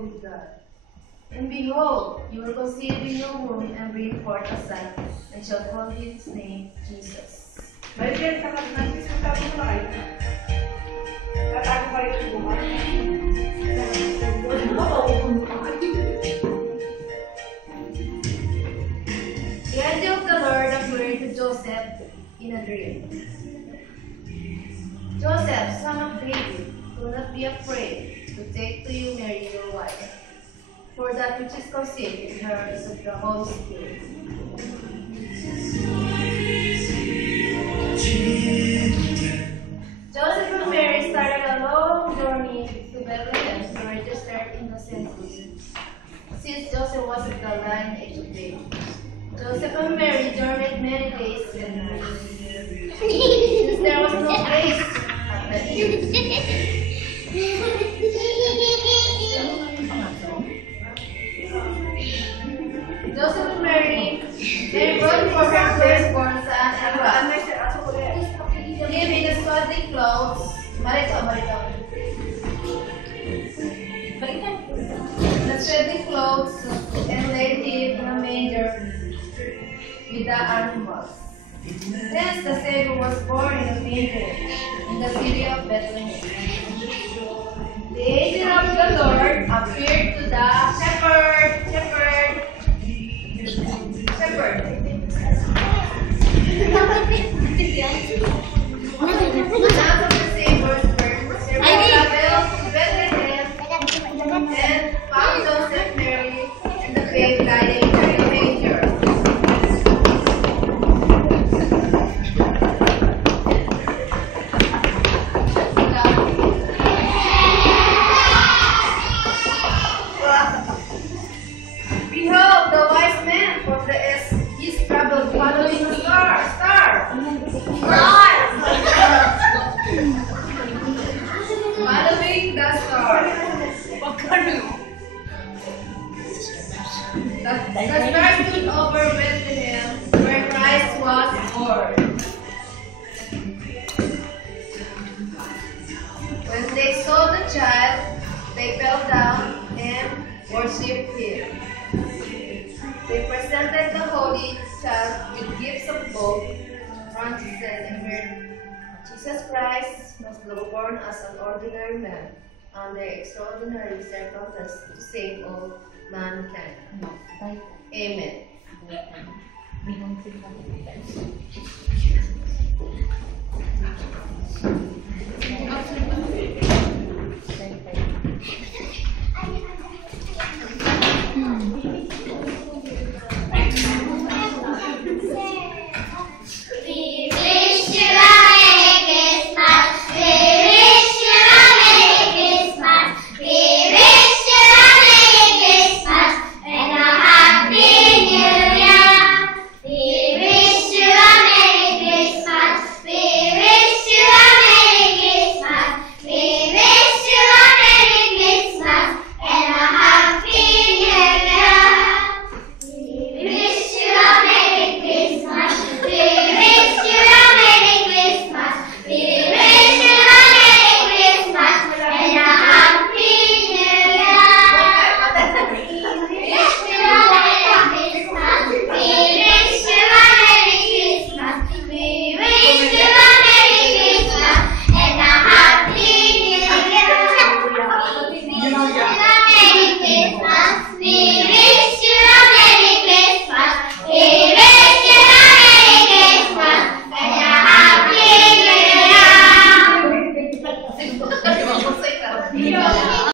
with God. And behold, you will conceive in your womb and bring forth a son, and shall call his name Jesus. Balikan sa nagsisunta mo na kayo. Tatago kayo sa buhay. The angel of the Lord appeared to Joseph in a dream. Joseph, son of David, do not be afraid to take to you Mary your wife, for that which is conceived in her is of the Holy Spirit. Joseph and Mary started a long journey to Bethlehem to register in the census, since Joseph was of the lineage of David. Joseph and Mary journeyed many days and nights, since there was no place at Bethlehem. Joseph and Mary, they brought for her firstborn son and gave him the swaddling clothes, the swaddling clothes, and laid him in a manger with the animals. Thence the Savior was born in a manger in the city of Bethlehem. The angel of the Lord appeared to the shepherd. Now the Savior's birth, they traveled to Bethlehem and found Joseph, Mary, and the babe lying in the manger. Behold, the wise men from the east traveled following the star. Following the star. The star stood over Bethlehem, where Christ was born. When they saw the child, they fell down and worshipped him. They presented the holy child with gifts of gold, frankincense, and myrrh. Jesus Christ was born as an ordinary man under extraordinary circumstances to save all mankind. Amen.